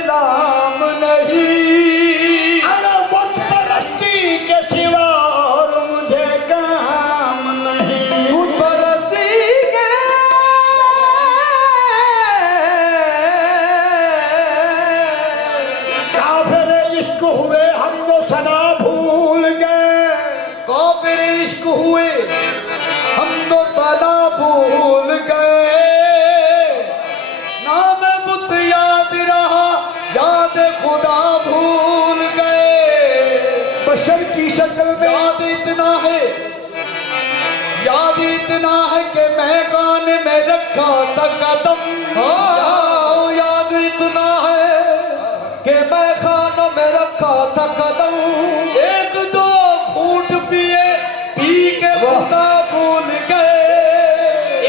बदनाम नहीं। अरे बुत परस्ती के सिवा और मुझे काम नहीं। बुत परस्ती के काफिर इश्क हुए हम तो सदा भूल गए। काफिर इश्क हुए हम तो सदा भूल गए। नाम बुत याद रहा, याद खुदा भूल गए। बशर की शक्ल में याद इतना है, याद इतना है कि मैं खाने में रखा था कदम। याद इतना है कि मैं खाने में रखा था कदम। एक दो घूंट पिए, पी के खुदा भूल गए।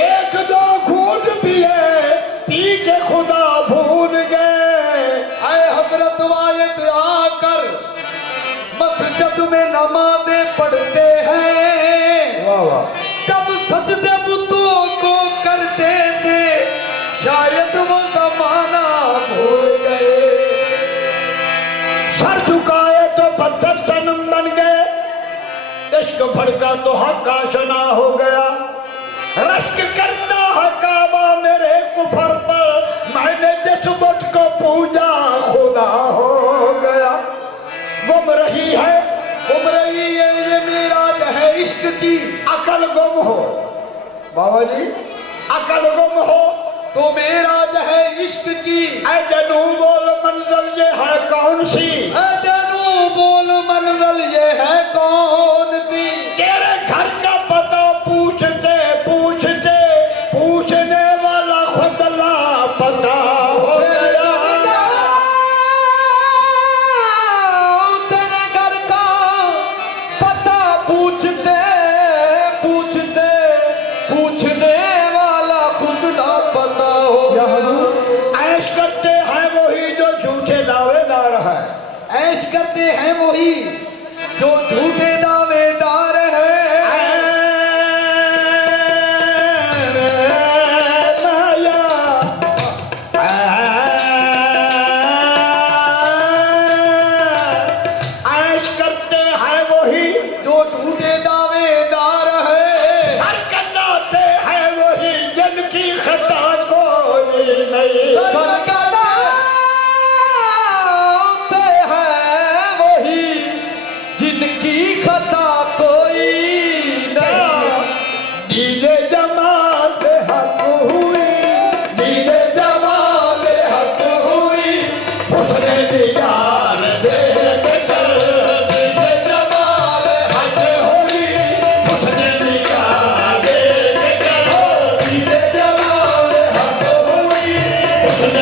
एक दो घूंट पिए, पी के खुदा भूल गए। आए हजरत वालिद आकर मस्जिद में नमाज़ें पढ़ते हैं। वाह वाह। जब सजदे बुतों को करते थे, शायद वो जमाना भूल गए। सर झुकाए तो पत्थर सनम बन गए। इश्क भड़का तो हक आशना हो गया। रश्क करता है काबा मेरे कुफर पर, मैंने जिस बुत को पूजा खुदा हो गया। गुम रही है ये मेराज है इश्क की। अकल गुम हो बाबा जी, अकल गुम हो तो मेराज है इश्क की। ऐ जनू बोल मंजिल ये है कौन सी। ऐ जनू बोल मंजिल ये है कौन सी। तेरे घर का पता पूछते पूछते पूछने वाला खुद लापता हो गया। तेरे घर का पता पूछते पूछते पूछने वाला खुद लापता हो गया। ऐश करते हैं वही जो झूठे दावेदार है। ऐश करते हैं वही जो झूठे दावेदार है। ऐश करते हैं वही जो झूठे दावेदार है। सर कटाते हैं वही जिनकी खता कोई नहीं। सरकदाते हैं वही जिनकी खता कोई नहीं। दीदे जमाल हक हुई, दीदे जमाल हक हुई। हुस्ने दीदार देख कर दीदे जमाल हक हुई। हुस्ने दीदार देख कर दीदे जमाल हक हुई। हुस्ने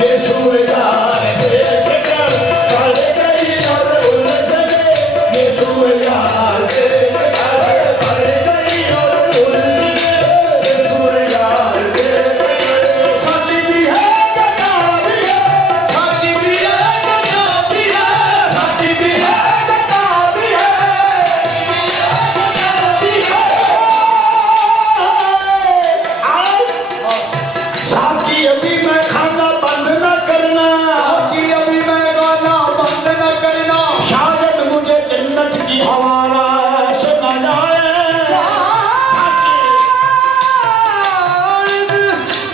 यीशु यार देख कर पड़ गई और उलझ गए, यीशु यार देख कर पड़ गई और उलझ गए, यीशु यार देख कर। साथी भी है गदा भी है, साथी भी है गदा भी है, साथी भी है गदा भी है, साथी अभी मैं खाना बंद न करना, कि अभी मैं गाना बंद न करना, शायद मुझे जन्नत की हवा रास न आए।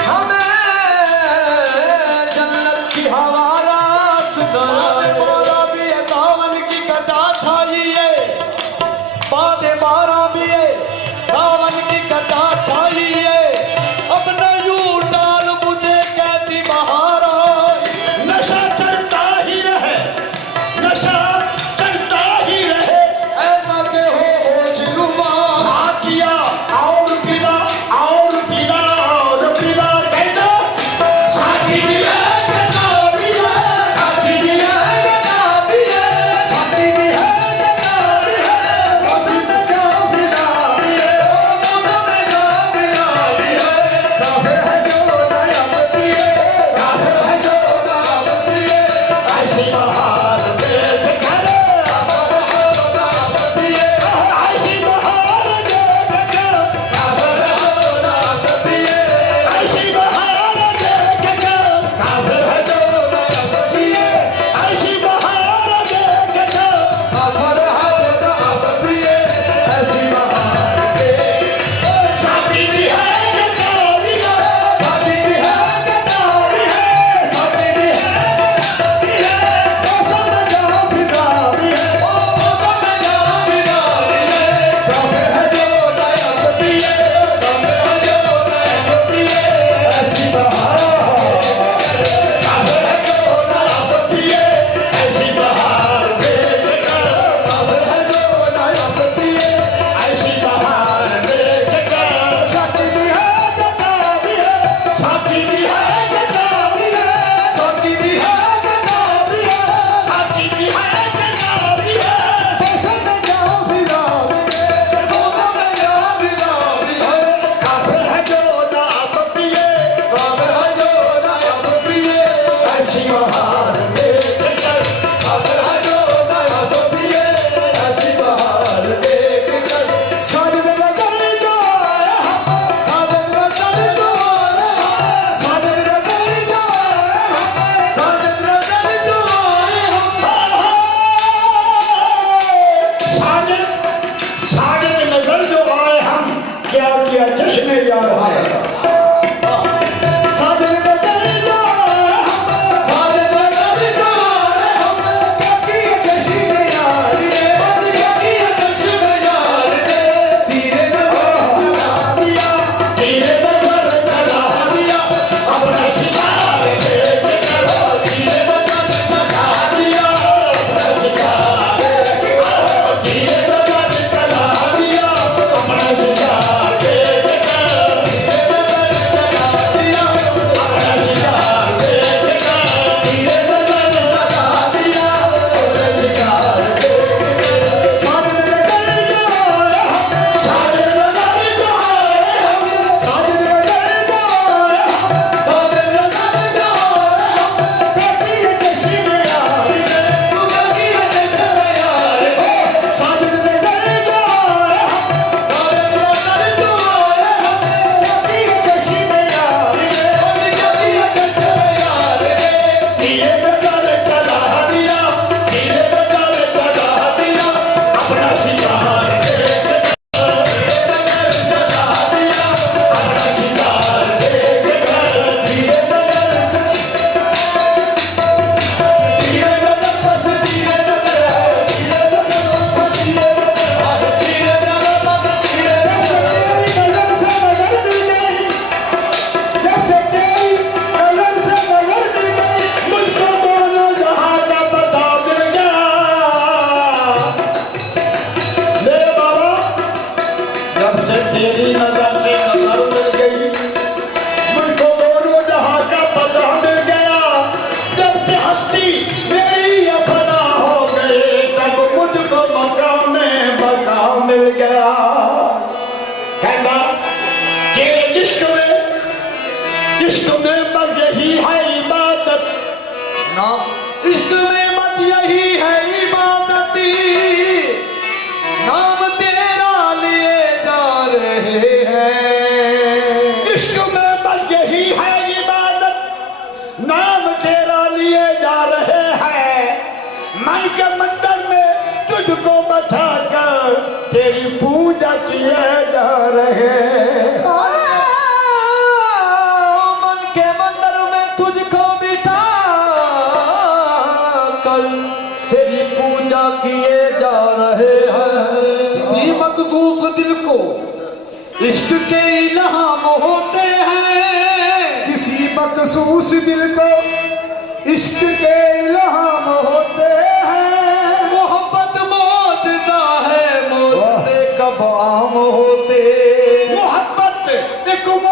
हमें जन्नत की हवा रास दाए मारा भी है, सावन की घटा छाई है, बादे मारा भी है, सावन की घटा छाई है, अब न यूं डाल मुझे कहती बहार आई। नशा चलता ही रहे, नशा चलता ही रहे, ऐसा के हो होशरुबा, साथिया और पिला और पिला और पिला कहना। साथी भी है गदा भी है, साथी भी है गदा भी है, साथी भी है गदा भी है, मौसम में जा फिरा भी है, मौसम में जा फिरा भी है, काफिर है जो नायाब भी है, काफिर है जो नायाब भी है, ऐसी बहार देख कर ऐसी बहार देख कर, काफिर है जो नायाब भी है, ऐसी बहार देख कर, काफिर है जो नायाब भी है, ऐसी बहार देख कर, काफिर है जो नायाब भी है, ऐसी बहार देख। साथी भी है गदा भी है, साथी भी है गदा भी है, साथी भी है, मौसम में जा फिरा भी है, मौसम में जा फिरा भी है, काफिर है जो नायाब भी है, काफिर है जो नायाब भी है, ऐसी बहार, काफिर है जो नायाब भी है, ऐसी बहार देख कर, काफिर है जो नायाब भी है, ऐसी बहार देख कर। साथी भी है गदा भी है, साथी भी है गदा भी है, साथी भी है गदा भी है, साथी भी है गदा भी है, मौसम में जा फिरा भी है, मौसम में जा फिरा भी है, काफिर है जो नायाब भी है, काफिर है जो नायाब भी है, ऐसी बहार देख कर, काफिर है जो नायाब भी है, ऐसी बहार देख कर। साजिद नजर जो आए हम, साजिद नजर जो आए हम, साजिद नजर जो आए हम, साजिद नजर जो आए हम, साजिद साजिद नजर जो आए हम, क्या किया जश्न यार है, साजिद नजर जो आए हम, साजिद नाम इश्क में मत यही है इबादती, नाम तेरा लिए जा रहे हैं। इश्क में बस यही है इबादत, नाम तेरा लिए जा रहे हैं। मन के मंदिर में तुझको बैठाकर तेरी पूजा किए जा रहे हैं। मन के मंदिर में तुझको बिठा कर तेरी पूजा किए जा रहे हैं। किसी मखसूस दिल को इश्क के इल्हाम होते हैं, किसी मखसूस दिल को इश्क के इल्हाम होते हैं। मोहब्बत मौजदा है, मौजदे कब आम होते